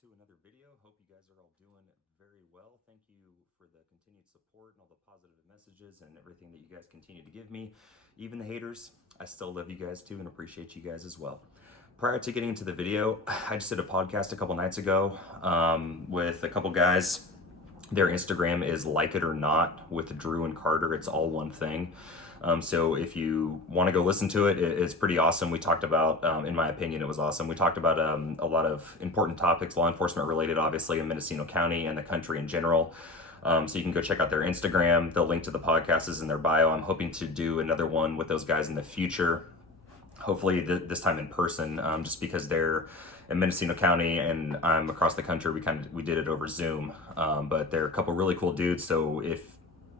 to another video. Hope you guys are all doing very well. Thank you for the continued support and all the positive messages and everything that you guys continue to give me. Even the haters, I still love you guys too and appreciate you guys as well. Prior to getting into the video, I just did a podcast a couple nights ago with a couple guys. Their Instagram is Like It or Not with Drew and Carter. It's all one thing. So if you want to go listen to it, it's pretty awesome. We talked about, in my opinion, it was awesome. We talked about a lot of important topics, law enforcement related, obviously, in Mendocino County and the country in general. So you can go check out their Instagram. The link to the podcast is in their bio. I'm hoping to do another one with those guys in the future. Hopefully this time in person, just because they're in Mendocino County and I'm across the country. We did it over Zoom, but they're a couple really cool dudes. So if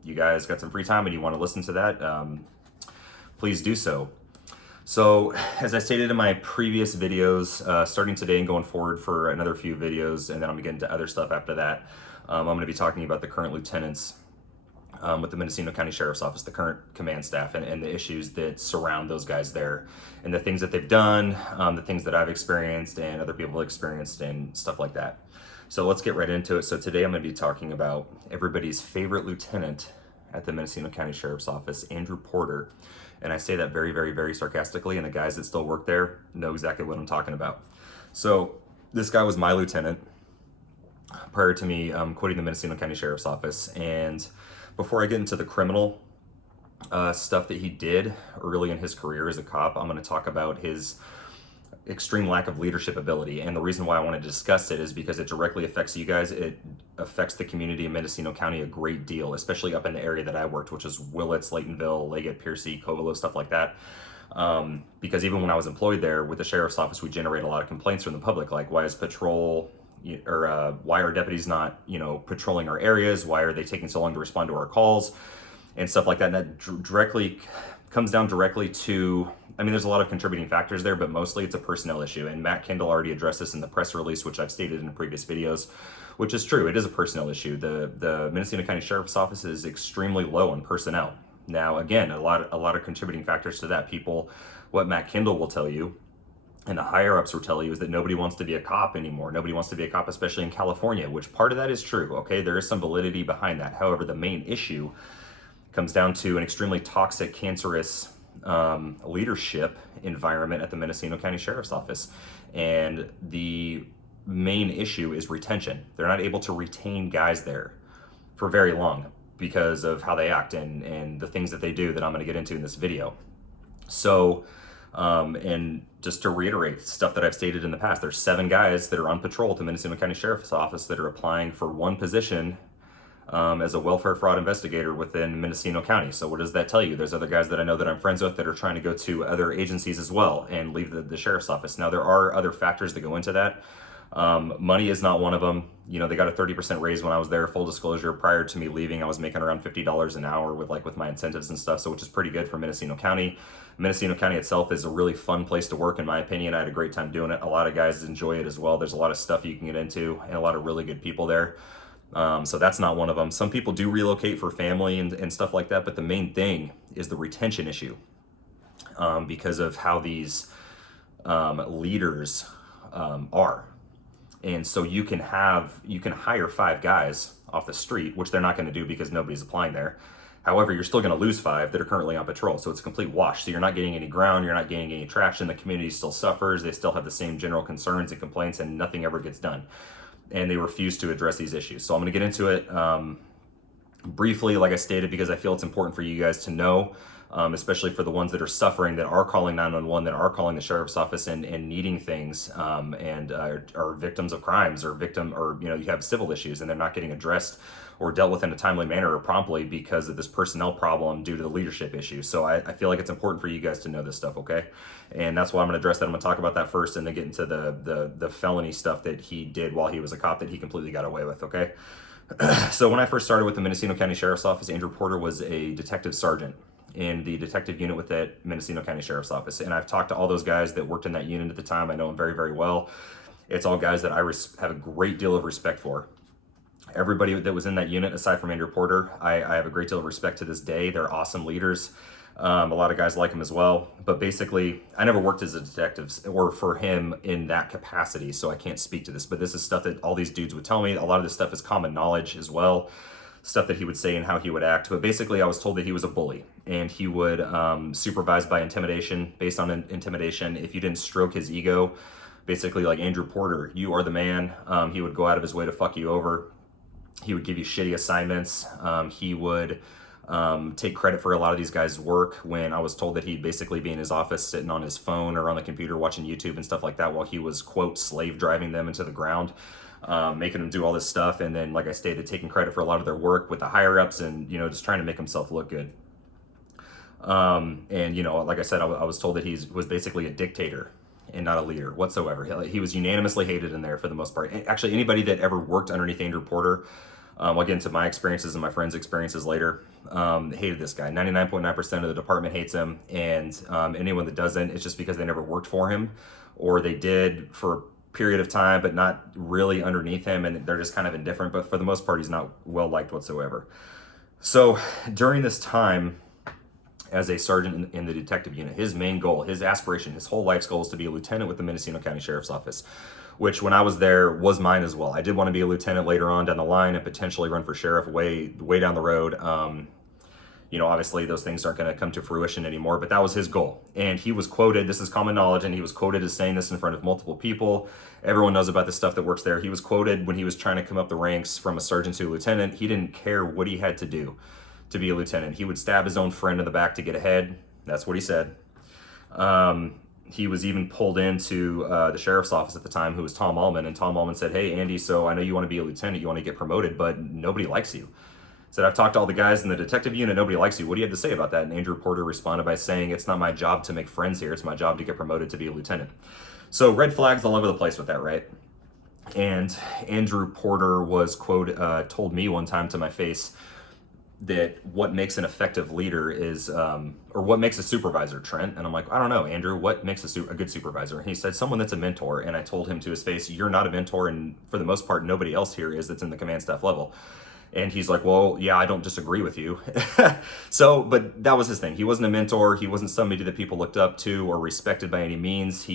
you guys got some free time and you want to listen to that, please do so. So as I stated in my previous videos, starting today and going forward for another few videos, and then I'm gonna get into other stuff after that, I'm gonna be talking about the current lieutenants with the Mendocino County Sheriffs Office, the current command staff, and the issues that surround those guys there, and the things that they've done, the things that I've experienced and other people have experienced and stuff like that. So let's get right into it. So today I'm going to be talking about everybody's favorite lieutenant at the Mendocino County Sheriff's Office, Andrew Porter. And I say that very, very, very sarcastically, and the guys that still work there know exactly what I'm talking about. So this guy was my lieutenant prior to me quitting the Mendocino County Sheriff's Office. And before I get into the criminal stuff that he did early in his career as a cop, I'm going to talk about his extreme lack of leadership ability. And the reason why I want to discuss it is because it directly affects you guys. It affects the community in Mendocino County a great deal, especially up in the area that I worked, which is Willits, Laytonville, Leggett, Piercy, Covelo, stuff like that. Because even when I was employed there with the sheriff's office, we generate a lot of complaints from the public, like why is patrol or why are deputies not, patrolling our areas? Why are they taking so long to respond to our calls and stuff like that? And that directly comes down directly to, there's a lot of contributing factors there, but mostly it's a personnel issue. And Matt Kendall already addressed this in the press release, which I've stated in the previous videos, which is true. It is a personnel issue. The Mendocino County Sheriff's Office is extremely low on personnel. Now, again, a lot of contributing factors to that. What Matt Kendall will tell you, and the higher ups will tell you, is that nobody wants to be a cop anymore. Nobody wants to be a cop, especially in California, which part of that is true. Okay, there is some validity behind that. However, the main issue comes down to an extremely toxic, cancerous leadership environment at the Mendocino County Sheriff's Office. And the main issue is retention. They're not able to retain guys there for very long because of how they act and the things that they do that I'm going to get into in this video. So, and just to reiterate stuff that I've stated in the past, there's 7 guys that are on patrol at the Mendocino County Sheriff's Office that are applying for one position as a welfare fraud investigator within Mendocino County. So what does that tell you? There's other guys that I know that I'm friends with that are trying to go to other agencies as well and leave the sheriff's office. Now, there are other factors that go into that. Money is not one of them. They got a 30% raise when I was there. Full disclosure, prior to me leaving, I was making around $50 an hour with my incentives and stuff, so which is pretty good for Mendocino County. Mendocino County itself is a really fun place to work, in my opinion. I had a great time doing it. A lot of guys enjoy it as well. There's a lot of stuff you can get into and a lot of really good people there. So that's not one of them. Some people do relocate for family and stuff like that, but the main thing is the retention issue because of how these leaders are. And so you can hire 5 guys off the street, which they're not going to do because nobody's applying there. However, you're still going to lose 5 that are currently on patrol. So it's a complete wash. So you're not getting any ground. You're not getting any traction. The community still suffers. They still have the same general concerns and complaints, and nothing ever gets done. And they refuse to address these issues. So I'm going to get into it briefly, like I stated, because I feel it's important for you guys to know, especially for the ones that are suffering, that are calling 911, that are calling the sheriff's office and needing things, and are victims of crimes, or you have civil issues and they're not getting addressed or dealt with in a timely manner or promptly because of this personnel problem due to the leadership issue. So I feel like it's important for you guys to know this stuff, okay? And that's why I'm going to address that. I'm going to talk about that first and then get into the felony stuff that he did while he was a cop that he completely got away with, okay? So when I first started with the Mendocino County Sheriff's Office, Andrew Porter was a detective sergeant in the detective unit with that Mendocino County Sheriff's Office. And I've talked to all those guys that worked in that unit at the time. I know them very, very well. It's all guys that I have a great deal of respect for. Everybody that was in that unit, aside from Andrew Porter, I have a great deal of respect to this day. They're awesome leaders. A lot of guys like him as well. But basically, I never worked as a detective or for him in that capacity, so I can't speak to this. But this is stuff that all these dudes would tell me. A lot of this stuff is common knowledge as well, stuff that he would say and how he would act. But basically, I was told that he was a bully, and he would supervise by intimidation, based on intimidation. If you didn't stroke his ego, basically like Andrew Porter, you are the man. He would go out of his way to fuck you over. He would give you shitty assignments. He would take credit for a lot of these guys' work when I was told that he'd basically be in his office sitting on his phone or on the computer watching YouTube and stuff like that while he was, quote, slave driving them into the ground, making them do all this stuff. And then, like I stated, taking credit for a lot of their work with the higher ups and, you know, just trying to make himself look good. And, you know, like I said, I was told that he was basically a dictator and not a leader whatsoever. He was unanimously hated in there for the most part. Actually, anybody that ever worked underneath Andrew Porter, I'll get into my experiences and my friends' experiences later, hated this guy. 99.9% of the department hates him, and anyone that doesn't, it's just because they never worked for him, or they did for a period of time, but not really underneath him, and they're just kind of indifferent. But for the most part, he's not well-liked whatsoever. So during this time, as a sergeant in the detective unit, his main goal, his aspiration, his whole life's goal is to be a lieutenant with the Mendocino County Sheriffs Office, which when I was there was mine as well. I did want to be a lieutenant later on down the line and potentially run for sheriff way down the road. You know, obviously those things aren't going to come to fruition anymore, but that was his goal. And he was quoted, this is common knowledge, and he was quoted as saying this in front of multiple people. Everyone knows about the stuff that works there. He was quoted when he was trying to come up the ranks from a sergeant to a lieutenant. He didn't care what he had to do to be a lieutenant. He would stab his own friend in the back to get ahead. That's what he said. He was even pulled into the sheriff's office at the time, who was Tom Allman, and Tom Allman said, "Hey, Andy, so I know you want to be a lieutenant, you want to get promoted, but nobody likes you." Said, "I've talked to all the guys in the detective unit, nobody likes you. What do you have to say about that?" And Andrew Porter responded by saying, "It's not my job to make friends here, it's my job to get promoted to be a lieutenant." So red flags all over the place with that, right? And Andrew Porter was, quote, told me one time to my face that what makes an effective leader is, or what makes a supervisor, Trent? And I'm like, I don't know, Andrew, what makes a good supervisor? And he said, someone that's a mentor. And I told him to his face, you're not a mentor, and for the most part, nobody else here is that's in the command staff level. And he's like, well, yeah, I don't disagree with you. So, but that was his thing. He wasn't a mentor. He wasn't somebody that people looked up to or respected by any means.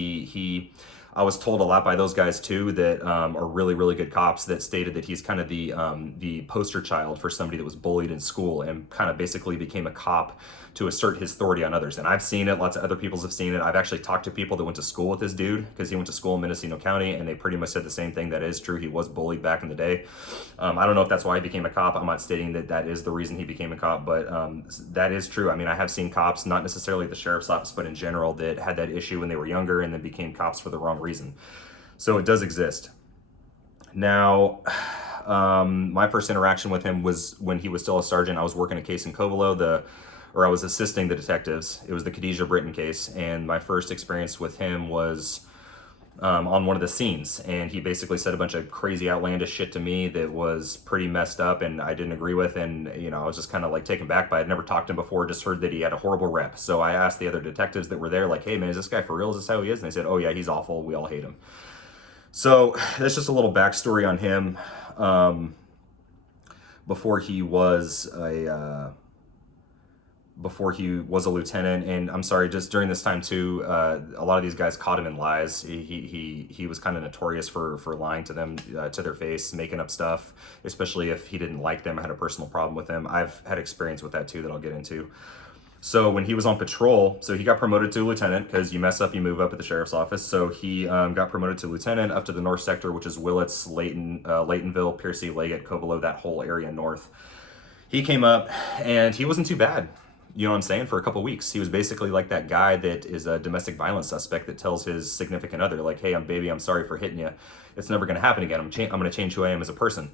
I was told a lot by those guys too that are really, really good cops that stated that he's kind of the poster child for somebody that was bullied in school and kind of basically became a cop to assert his authority on others. And I've seen it, lots of other people have seen it. I've actually talked to people that went to school with this dude because he went to school in Mendocino County, and they pretty much said the same thing. That is true. He was bullied back in the day. I don't know if that's why he became a cop. I'm not stating that that is the reason he became a cop, but that is true. I mean, I have seen cops, not necessarily at the sheriff's office, but in general, that had that issue when they were younger and then became cops for the wrong reason. So it does exist. Now, my first interaction with him was when he was still a sergeant. I was working a case in Covelo, I was assisting the detectives. It was the Khadijah Britton case, and my first experience with him was on one of the scenes, and he basically said a bunch of crazy outlandish shit to me that was pretty messed up and I didn't agree with, and you know, I was just kind of like taken back by it. I'd never talked to him before, just heard that he had a horrible rep. So I asked the other detectives that were there, like, hey man, is this guy for real? Is this how he is? And they said, oh yeah, he's awful, we all hate him. So that's just a little backstory on him. Before he was a lieutenant, and I'm sorry, just during this time too, a lot of these guys caught him in lies. He was kind of notorious for lying to them to their face, making up stuff, especially if he didn't like them, had a personal problem with them. I've had experience with that too that I'll get into. So when he was on patrol, so he got promoted to lieutenant, because you mess up, you move up at the sheriff's office. So he got promoted to lieutenant up to the north sector, which is Willits, Laytonville, Piercy, Leggett, Covelo, that whole area north. He came up and he wasn't too bad. You know what I'm saying? For a couple weeks, he was basically like that guy that is a domestic violence suspect that tells his significant other, like, hey, I'm sorry for hitting you. It's never going to happen again. I'm going to change who I am as a person.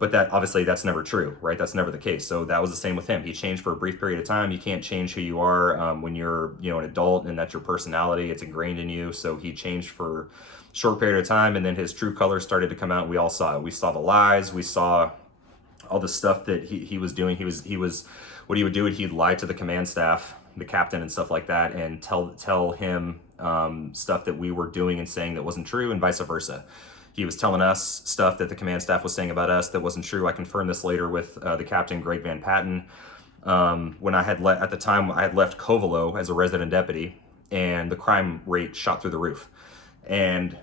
But that obviously that's never true, right? That's never the case. So that was the same with him. He changed for a brief period of time. You can't change who you are when you're, you know, an adult, and that's your personality. It's ingrained in you. So he changed for a short period of time, and then his true colors started to come out. We all saw it. We saw the lies. We saw all the stuff that he was doing. He was what he would do, he'd lie to the command staff, the captain and stuff like that, and tell him stuff that we were doing and saying that wasn't true, and vice versa. He was telling us stuff that the command staff was saying about us that wasn't true. I confirmed this later with the captain, Greg Van Patten. when I had at the time I had left Covelo as a resident deputy, and the crime rate shot through the roof. And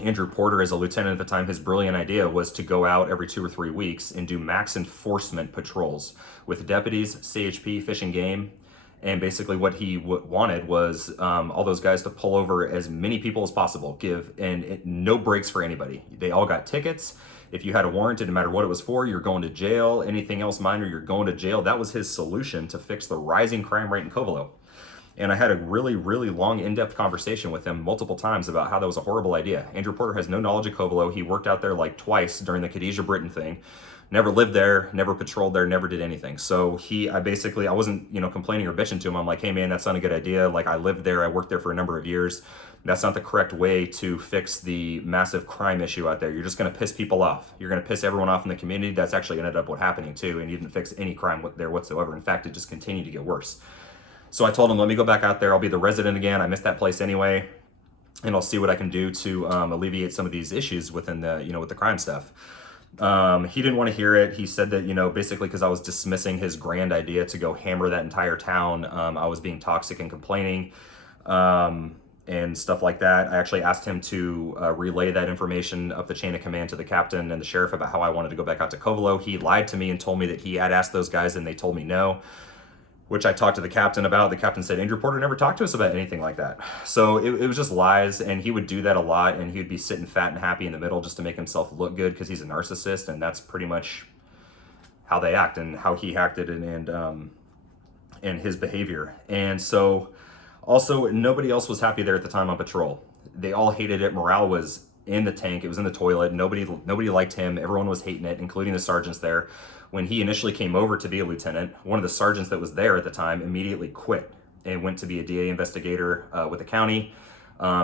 Andrew Porter, as a lieutenant at the time, his brilliant idea was to go out every 2 or 3 weeks and do max enforcement patrols with deputies, CHP, Fish and Game. And basically what he wanted was all those guys to pull over as many people as possible, no breaks for anybody. They all got tickets. If you had a warrant, it didn't matter what it was for, you're going to jail. Anything else minor, you're going to jail. That was his solution to fix the rising crime rate in Covelo. And I had a really, really long, in-depth conversation with him multiple times about how that was a horrible idea. Andrew Porter has no knowledge of Covelo. He worked out there like twice during the Khadijah Britton thing. Never lived there, never patrolled there, never did anything. So I wasn't, complaining or bitching to him. I'm like, hey man, that's not a good idea. Like, I lived there, I worked there for a number of years. That's not the correct way to fix the massive crime issue out there. You're just gonna piss people off. You're gonna piss everyone off in the community. That's actually ended up what happening too, and you didn't fix any crime there whatsoever. In fact, it just continued to get worse. So I told him, let me go back out there. I'll be the resident again. I missed that place anyway. And I'll see what I can do to alleviate some of these issues within with the crime stuff. He didn't want to hear it. He said that, basically because I was dismissing his grand idea to go hammer that entire town, I was being toxic and complaining and stuff like that. I actually asked him to relay that information up the chain of command to the captain and the sheriff about how I wanted to go back out to Covelo. He lied to me and told me that he had asked those guys and they told me no, which I talked to the captain about. The captain said, Andrew Porter never talked to us about anything like that. So it was just lies, and he would do that a lot, and he would be sitting fat and happy in the middle just to make himself look good because he's a narcissist, and that's pretty much how they act and how he acted and his behavior. And so also nobody else was happy there at the time on patrol. They all hated it. Morale was in the tank. It was in the toilet. Nobody liked him. Everyone was hating it, including the sergeants there. When he initially came over to be a lieutenant, one of the sergeants that was there at the time immediately quit and went to be a DA investigator with the county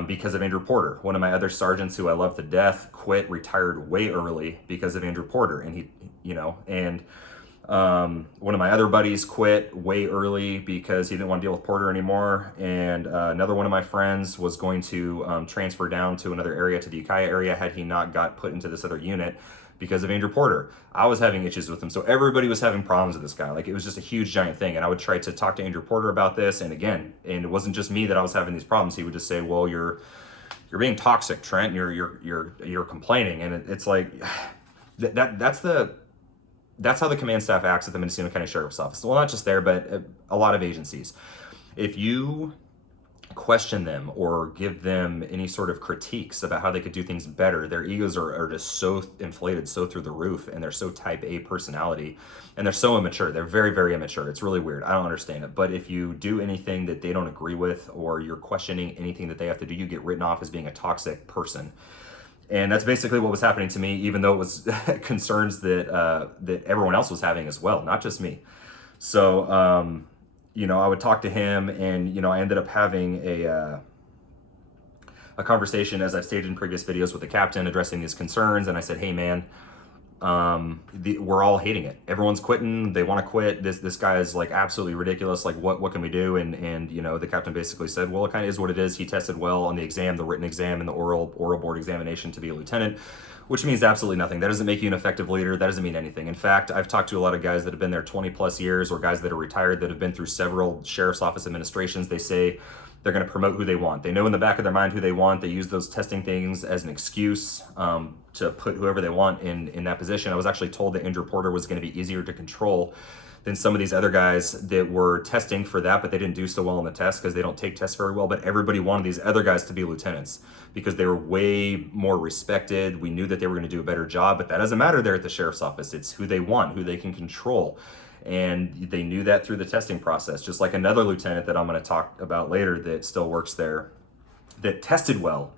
because of Andrew Porter. One of my other sergeants who I love to death quit, retired way early because of Andrew Porter. And one of my other buddies quit way early because he didn't want to deal with Porter anymore. And another one of my friends was going to transfer down to another area, to the Ukiah area, had he not got put into this other unit because of Andrew Porter. I was having issues with him. So everybody was having problems with this guy. Like, it was just a huge giant thing. And I would try to talk to Andrew Porter about this. And it wasn't just me that I was having these problems. He would just say, well, you're being toxic, Trent. You're complaining. And it's like, that's how the command staff acts at the Mendocino County Sheriffs Office. Well, not just there, but a lot of agencies. If you question them or give them any sort of critiques about how they could do things better, their egos are just so inflated, so through the roof, and they're so type A personality, and they're so immature. They're very, very immature. It's really weird. I don't understand it. But if you do anything that they don't agree with, or you're questioning anything that they have to do, you get written off as being a toxic person. And that's basically what was happening to me, even though it was concerns that everyone else was having as well, not just me. So, I would talk to him, and, I ended up having a conversation, as I've stated in previous videos, with the captain addressing these concerns. And I said, hey man, we're all hating it. Everyone's quitting. They want to quit. This guy is like absolutely ridiculous. Like, what can we do? And the captain basically said, well, it kind of is what it is. He tested well on the exam, the written exam, and the oral board examination to be a lieutenant, which means absolutely nothing. That doesn't make you an effective leader. That doesn't mean anything. In fact, I've talked to a lot of guys that have been there 20 plus years, or guys that are retired that have been through several sheriff's office administrations. They say they're going to promote who they want. They know in the back of their mind who they want. They use those testing things as an excuse to put whoever they want in that position. I was actually told that Andrew Porter was going to be easier to control than some of these other guys that were testing for that, but they didn't do so well on the test because they don't take tests very well. But everybody wanted these other guys to be lieutenants because they were way more respected. We knew that they were going to do a better job, but that doesn't matter there at the sheriff's office. It's who they want, who they can control. And they knew that through the testing process. Just like another lieutenant that I'm going to talk about later that still works there, that tested well,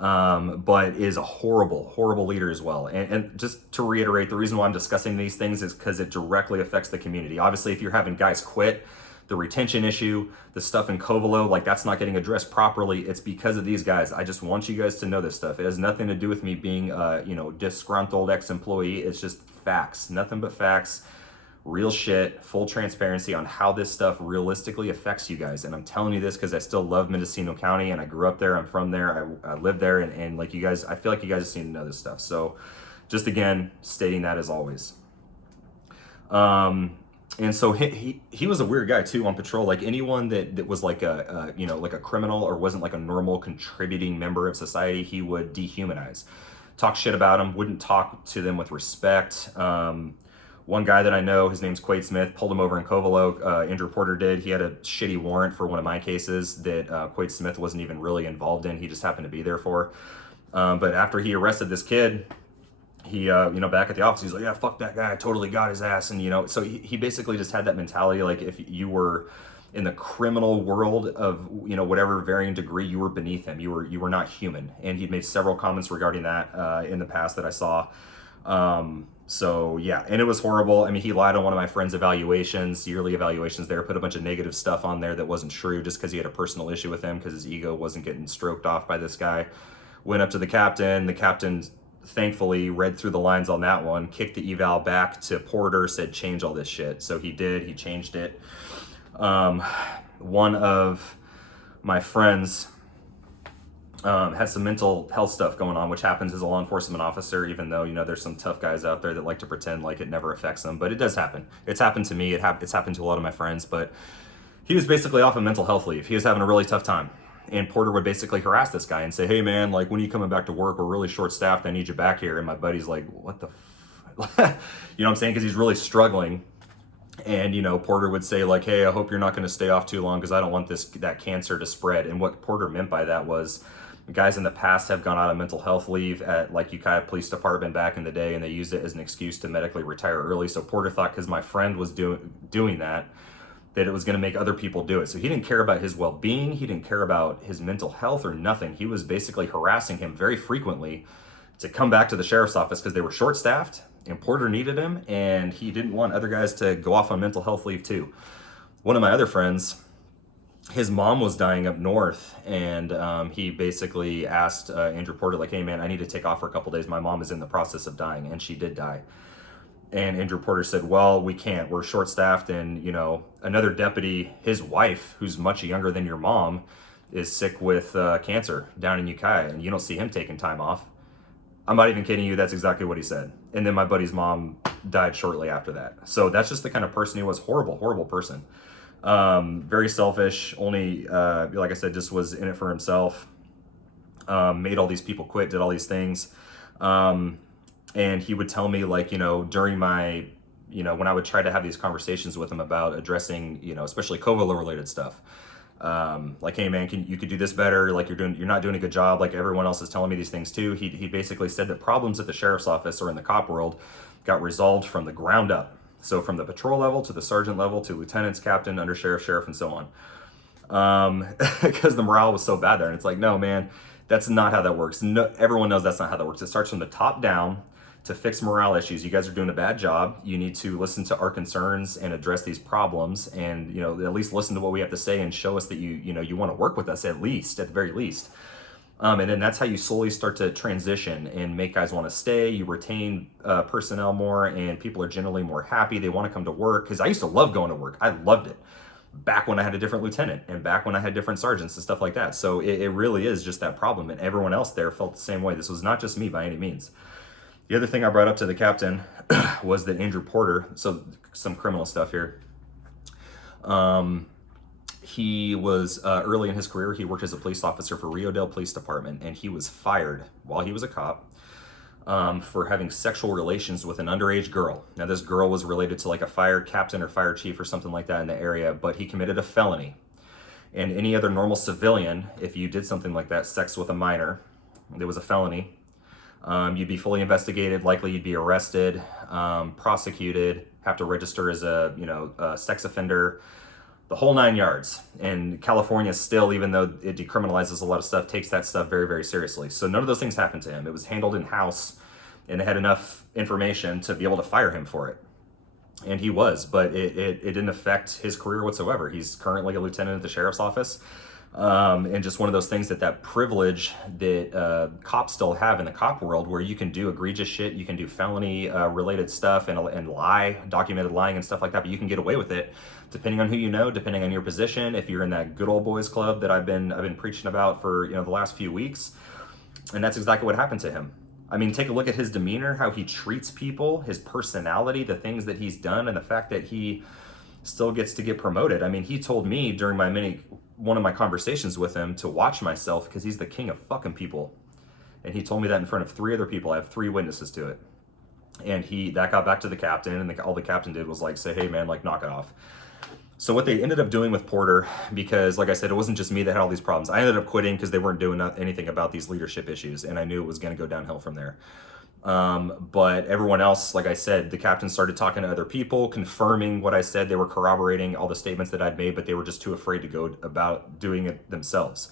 but is a horrible, horrible leader as well. And just to reiterate, the reason why I'm discussing these things is because it directly affects the community. Obviously, if you're having guys quit, the retention issue, the stuff in Covelo, like that's not getting addressed properly, it's because of these guys. I just want you guys to know this stuff. It has nothing to do with me being a disgruntled ex-employee. It's just facts, nothing but facts. Real shit, full transparency on how this stuff realistically affects you guys. And I'm telling you this because I still love Mendocino County, and I grew up there, I'm from there, I live there, and like you guys, I feel like you guys just need to know this stuff. So just again, stating that as always. And so he was a weird guy too on patrol. Like anyone that was like like a criminal or wasn't like a normal contributing member of society, he would dehumanize, talk shit about them, wouldn't talk to them with respect. One guy that I know, his name's Quade Smith, pulled him over in Covelo. Andrew Porter did. He had a shitty warrant for one of my cases that Quade Smith wasn't even really involved in. He just happened to be there for. But after he arrested this kid, he, back at the office, he's like, yeah, fuck that guy. I totally got his ass. And, so he basically just had that mentality. Like if you were in the criminal world of, whatever varying degree, you were beneath him. You were not human. And he'd made several comments regarding that in the past that I saw. So yeah, and it was horrible. I mean, he lied on one of my friend's evaluations, yearly evaluations there, put a bunch of negative stuff on there that wasn't true just because he had a personal issue with him because his ego wasn't getting stroked off by this guy. Went up to the captain. The captain thankfully read through the lines on that one, kicked the eval back to Porter, said change all this shit. So he did, he changed it. One of my friends had some mental health stuff going on, which happens as a law enforcement officer, even though, there's some tough guys out there that like to pretend like it never affects them, but it does happen. It's happened to me. It's happened to a lot of my friends, but he was basically off of mental health leave. He was having a really tough time. And Porter would basically harass this guy and say, hey man, like when are you coming back to work? We're really short staffed. I need you back here. And my buddy's like, what the you know what I'm saying? Cause he's really struggling. And, Porter would say like, hey, I hope you're not going to stay off too long because I don't want that cancer to spread. And what Porter meant by that was guys in the past have gone out on mental health leave at like Ukiah Police Department back in the day, and they used it as an excuse to medically retire early. So Porter thought because my friend was doing that it was going to make other people do it. So he didn't care about his well-being. He didn't care about his mental health or nothing. He was basically harassing him very frequently to come back to the sheriff's office because they were short-staffed and Porter needed him, and he didn't want other guys to go off on mental health leave too. One of my other friends, his mom was dying up north, and he basically asked Andrew Porter, like, hey man, I need to take off for a couple days. My mom is in the process of dying, and she did die. And Andrew Porter said, well, we can't. We're short-staffed, and, another deputy, his wife, who's much younger than your mom, is sick with cancer down in Ukiah, and you don't see him taking time off. I'm not even kidding you. That's exactly what he said. And then my buddy's mom died shortly after that. So that's just the kind of person he was. Horrible, horrible person. Very selfish. Only, like I said, just was in it for himself. Made all these people quit, did all these things. And he would tell me, like, during my, when I would try to have these conversations with him about addressing, especially Covelo related stuff. Like, hey man, you could do this better. Like you're not doing a good job. Like everyone else is telling me these things too. He basically said that problems at the sheriff's office or in the cop world got resolved from the ground up. So from the patrol level to the sergeant level to lieutenants, captain, undersheriff, sheriff, and so on. Because the morale was so bad there. And it's like, no, man, that's not how that works. No, everyone knows that's not how that works. It starts from the top down to fix morale issues. You guys are doing a bad job. You need to listen to our concerns and address these problems, and at least listen to what we have to say and show us that you want to work with us at the very least. And then that's how you slowly start to transition and make guys want to stay. You retain personnel more, and people are generally more happy. They want to come to work, because I used to love going to work. I loved it back when I had a different lieutenant and back when I had different sergeants and stuff like that. So it really is just that problem, and everyone else there felt the same way. This was not just me by any means. The other thing I brought up to the captain was that Andrew Porter, so some criminal stuff here. He was, early in his career, he worked as a police officer for Rio Dale Police Department, and he was fired while he was a cop for having sexual relations with an underage girl. Now, this girl was related to like a fire captain or fire chief or something like that in the area, but he committed a felony. And any other normal civilian, if you did something like that, sex with a minor, there was a felony. You'd be fully investigated, likely you'd be arrested, prosecuted, have to register as a sex offender, the whole 9 yards. And California still, even though it decriminalizes a lot of stuff, takes that stuff very, very seriously. So none of those things happened to him. It was handled in-house, and they had enough information to be able to fire him for it. And he was, but it didn't affect his career whatsoever. He's currently a lieutenant at the sheriff's office. And just one of those things that privilege that cops still have in the cop world, where you can do egregious shit, you can do felony related stuff and lie, documented lying and stuff like that, but you can get away with it depending on who you know, depending on your position. If you're in that good old boys club that I've been preaching about for the last few weeks, and that's exactly what happened to him. I mean, take a look at his demeanor, how he treats people, his personality, the things that he's done, and the fact that he still gets to get promoted. I mean, he told me during one of my conversations with him to watch myself because he's the king of fucking people. And he told me that in front of 3 other people. I have 3 witnesses to it. And that got back to the captain, and all the captain did was like say, hey man, like knock it off. So what they ended up doing with Porter, because like I said, it wasn't just me that had all these problems. I ended up quitting because they weren't doing anything about these leadership issues, and I knew it was going to go downhill from there. But everyone else, like I said, the captain started talking to other people, confirming what I said. They were corroborating all the statements that I'd made, but they were just too afraid to go about doing it themselves.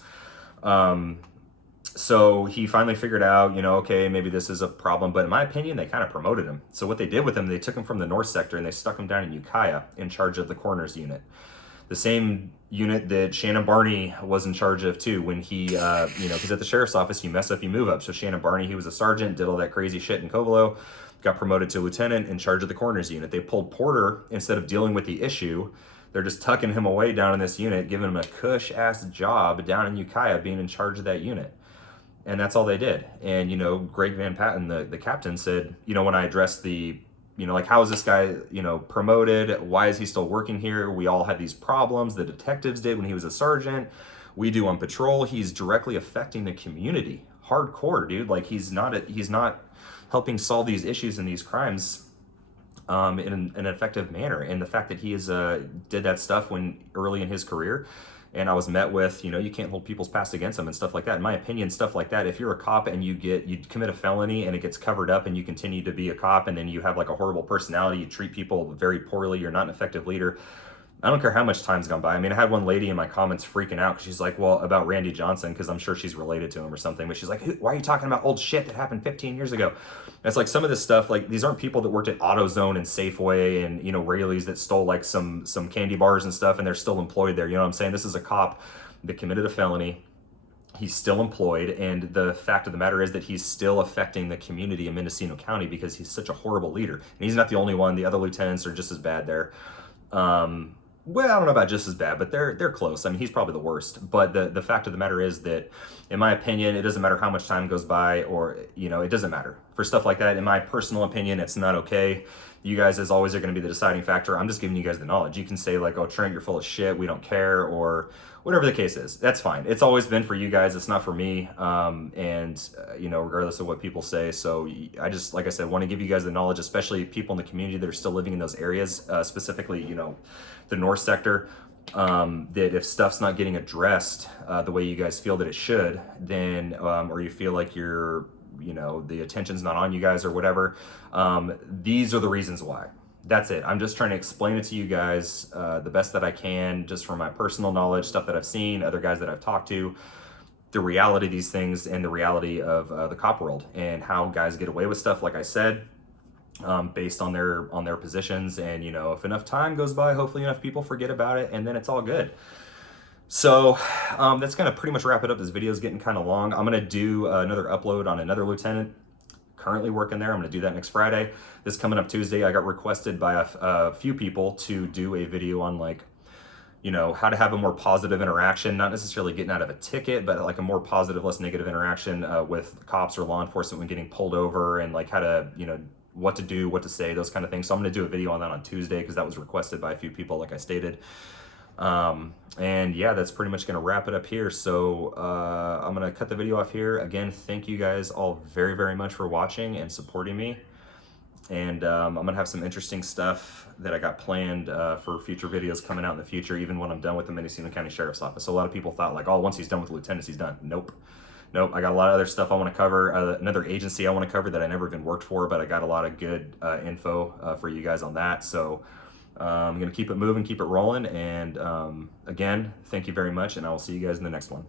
So he finally figured out, okay, maybe this is a problem. But in my opinion, they kind of promoted him. So what they did with him, they took him from the North Sector and they stuck him down in Ukiah in charge of the coroner's unit. The same unit that Shannon Barney was in charge of too when he, because at the sheriff's office, you mess up, you move up. So Shannon Barney, he was a sergeant, did all that crazy shit in Covelo, got promoted to lieutenant in charge of the coroner's unit. They pulled Porter, instead of dealing with the issue, they're just tucking him away down in this unit, giving him a cush-ass job down in Ukiah being in charge of that unit. And that's all they did. And, Greg Van Patten, the captain, said, when I addressed how is this guy, promoted? Why is he still working here? We all had these problems. The detectives did when he was a sergeant. We do on patrol. He's directly affecting the community. Hardcore, dude. Like he's not helping solve these issues and these crimes in an effective manner. And the fact that he did that stuff early in his career, and I was met with, you can't hold people's past against them and stuff like that. In my opinion, stuff like that, if you're a cop and you commit a felony and it gets covered up and you continue to be a cop and then you have like a horrible personality, you treat people very poorly, you're not an effective leader, I don't care how much time's gone by. I mean, I had one lady in my comments freaking out because she's like, well, about Randy Johnson, because I'm sure she's related to him or something, but she's like, why are you talking about old shit that happened 15 years ago? And it's like some of this stuff, like these aren't people that worked at AutoZone and Safeway and, Rayleigh's that stole like some candy bars and stuff and they're still employed there. You know what I'm saying? This is a cop that committed a felony. He's still employed, and the fact of the matter is that he's still affecting the community in Mendocino County because he's such a horrible leader. And he's not the only one. The other lieutenants are just as bad there. Well, I don't know about just as bad, but they're close. I mean, he's probably the worst. But the fact of the matter is that, in my opinion, it doesn't matter how much time goes by, or it doesn't matter for stuff like that. In my personal opinion, it's not okay. You guys, as always, are going to be the deciding factor. I'm just giving you guys the knowledge. You can say like, "Oh, Trent, you're full of shit. We don't care," or whatever the case is. That's fine. It's always been for you guys. It's not for me. Regardless of what people say. So I just, like I said, want to give you guys the knowledge, especially people in the community that are still living in those areas, specifically, the North Sector, that if stuff's not getting addressed the way you guys feel that it should, then, or you feel like the attention's not on you guys or whatever, these are the reasons why. That's it. I'm just trying to explain it to you guys the best that I can, just from my personal knowledge, stuff that I've seen, other guys that I've talked to, the reality of these things and the reality of the cop world and how guys get away with stuff, like I said, based on their positions. And, if enough time goes by, hopefully enough people forget about it and then it's all good. So that's going to pretty much wrap it up. This video is getting kind of long. I'm going to do another upload on another lieutenant currently working there. I'm going to do that next Friday. This coming up Tuesday, I got requested by a few people to do a video on how to have a more positive interaction, not necessarily getting out of a ticket, but like a more positive, less negative interaction with cops or law enforcement when getting pulled over, and like how to, what to do, what to say, those kind of things. So I'm going to do a video on that on Tuesday because that was requested by a few people, like I stated. And yeah, that's pretty much going to wrap it up here. So I'm going to cut the video off here. Again, thank you guys all very, very much for watching and supporting me. And I'm going to have some interesting stuff that I got planned for future videos coming out in the future, even when I'm done with the Mendocino County Sheriff's Office. So a lot of people thought like, oh, once he's done with the lieutenants, he's done. Nope. I got a lot of other stuff I want to cover. Another agency I want to cover that I never even worked for, but I got a lot of good info for you guys on that. So I'm going to keep it moving, keep it rolling. And again, thank you very much. And I will see you guys in the next one.